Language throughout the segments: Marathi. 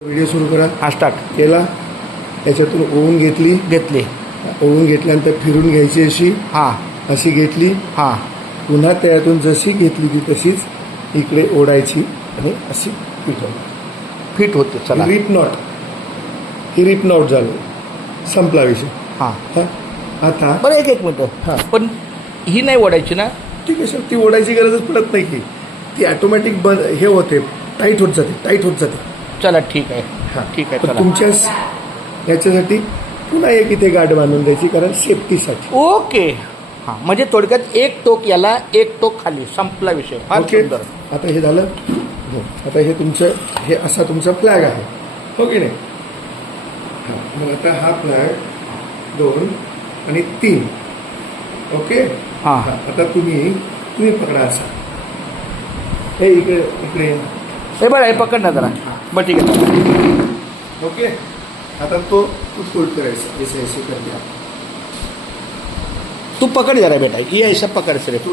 व्हिडिओ सुरू करा. हा स्टार्ट केला. त्याच्यातून ओवून घेतली. ओवून घेतल्यानंतर फिरून घ्यायची अशी. अशी घेतली. पुन्हा त्यातून जशी घेतली की तशीच इकडे ओढायची आणि अशी फिट होते. चला, रिप नॉट. ही रिप नॉट झालं. संपला विषय. आता बरं एक मिनिट. पण ही नाही ओढायची ना? ठीक आहे. ती ओढायची गरजच पडत नाही की ती ऑटोमॅटिक हे होते. टाईट होत जाते. चला ठीक आहे. ठीक आहे. पण चला, तुमच्या याच्यासाठी पुन्हा एक इथे गाठ बांधून द्यायची, कारण सेफ्टीसाठी. ओके. म्हणजे थोडक्यात एक टोक याला, एक टोक खाली. संपला विषय. Far okay. सुंदर. आता हे झालं. आता हे तुमचं हे असा तुमचा फ्लॅग आहे, हो की नाही? मग आता हा फ्लॅग 2 आणि 3. ओके. आता तुम्ही पकडा असा. हे इकडे हे बरं, हे पकड ना जरा. बरं ठीक आहे. ओके. आता तो फोल्ड करायचा जसे ऐसे करके. तू पकड़ जरा बेटा, ये ऐसा पकड़ सिर्फ.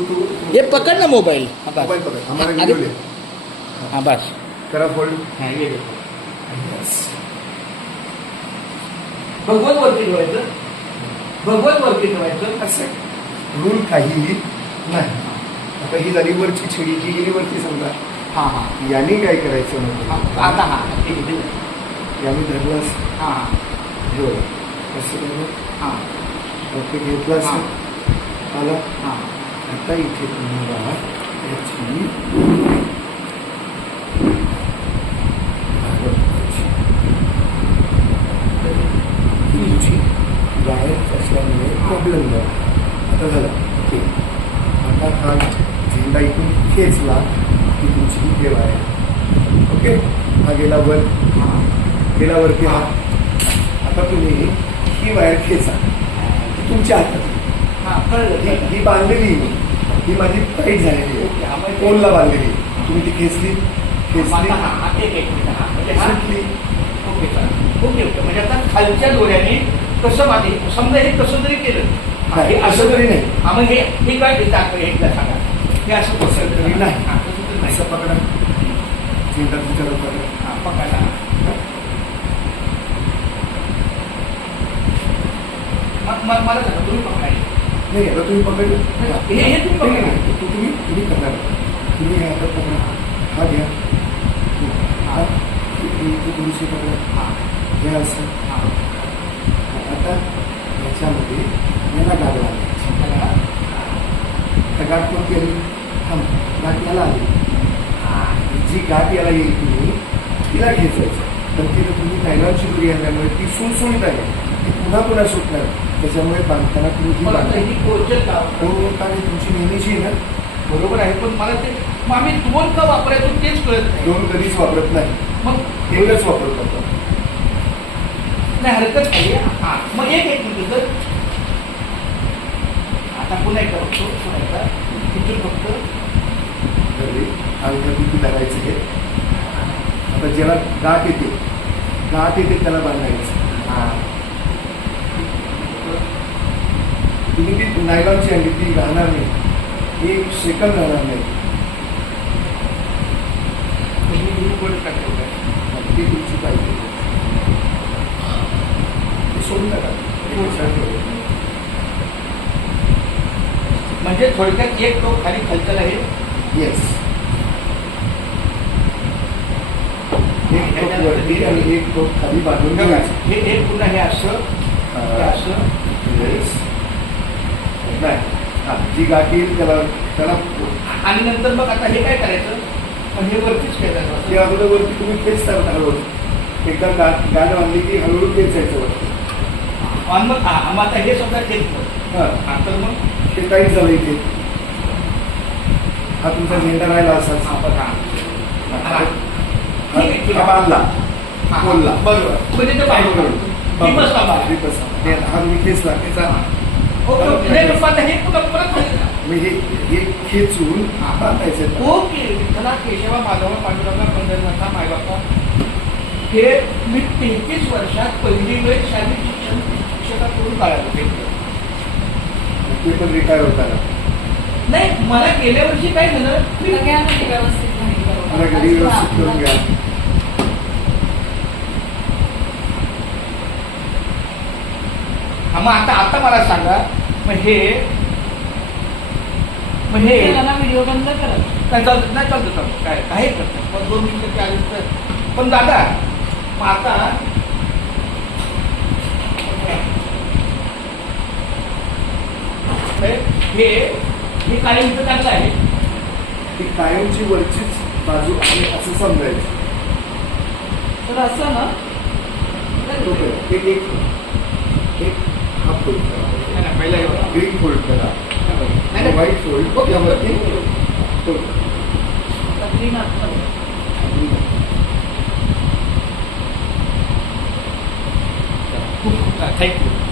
ये पकड़ ना मोबाईल. मोबाईल पकड. हमारा वीडियो ले. हाँ बस. करा फोल्ड. ये भगवत वरती ठेवायचं. असं रूल काहीही नाही. आता ही झाली वरची छडी, ही गेली वरती समजा. याने काय करायचं म्हणजे आता याने धरलास. हो असं ओके. घेतला असं आला. आता इथे तुम्हाला याची बाहेर असल्यामुळे प्रॉब्लेम झाला. आता झालं. ओके. आता हा झेंडा इथून खेचला की तुमची ही ठेव आहे. ओके. हा गेला वरती. हा आता तुम्ही ही वायर खेचा तुमच्या हातात. ही बांधलेली, ही माझी टाईट झालेली आहे, पोलला बांधलेली. तुम्ही ती खेचली. सुटली. ओके. म्हणजे आता खालच्या दोऱ्याने कसं बांधे, समजा हे कसं जरी केलं, हे असं तरी नाही. मग हे काय एकदा सांगा. हे असं कसं तरी नाही. असं पकडा. झेंडा तुमच्या लोकांना पकडा. मला सांगा, तुम्ही पकडायचं नाही. आता तुम्ही पकडलं. हे तुम्ही पकडा. तुम्ही करणार. तुम्ही हे हातात पकडा. हा घ्या. थोडीशी पकडा. घ्या असं. आता याच्यामध्ये याला गाठ लावायची. आता गाठ कोण केली? गाठ याला आली. जी गाठ याला येईल तुम्ही तिला घ्यायचं. तर तिला तुम्ही नायलॉनची दोरी आणल्यामुळे ती सुणसुणीत आहे. ती पुन्हा सुटणार. त्याच्यामुळे बांधताना तुम्ही तुमची नेहमीची ना. बरोबर आहे. पण मला ते आम्ही दोन का वापरायचो तेच कळत नाही. 2 कधीच वापरत नाही. मग एकच वापरत. नाही हरकत नाही. मग एक मिनिट तर आता पुन्हा एकदा बघतो. तिथून फक्त किती करायचं हे. आता ज्याला गाठ येते त्याला बांधायचं. तुम्ही ती नायलॉनची आणली, ती राहणार नाही. 1 सेकंद राहणार नाही. ती तुमची पाहिजे. सोडून टाका. म्हणजे थोडक्यात एक टोक खाली खालचं आहे. येस. एक टोक वरती आणि एक टोक खाली बांधून घ्यायचं. हे पुन्हा हे असं नाही. जी गाठ येईल त्याला आणि नंतर मग आता हे काय करायचं? पण हे वरतीच खेळायचं. ते अगोदर वरती तुम्ही खेचता हळूहळू. एकदा गाठ बांधली की हळूहळू खेचायचं वरती. आणि मग आता हे समजा खेळतो. तर मग ते टाईट झालं इथे. हा तुमचा झेंडा राहिला असाच. बांधला बोलला. बरोबर. म्हणजे ते बाहेर हा मी खेचला. हे खेचून बांधायचं. ओके. विठ्ठला केशवा माधव पांडुरंगा पंढरनाथा मायबापा. हे मी 33 वर्षात पहिली वेळ शारीरिक शिक्षकाकडून काढायला. ते पण रिटायर होताना. नाही, मला गेल्या वर्षी काय झालं, मला घरी व्यवस्थित करून घ्या. मग आता मला सांगा, मग हे व्हिडिओ बंद करा. नाही चालतं काय काही करतात पण 2 मिनिटं आले तर. पण दादा मग आता हे कायमचं चांगलं आहे. ती कायमची वरचीच बाजू आणि असं समजायचं. तर असं ना एक हा फोल्ड करा, पहिला ग्रीन फोल्ड करा, नाही. व्हाईट फोल्ड ओके, यावरती ओके. फोल्ड ग्रीन आतमध्ये. थँक्यू.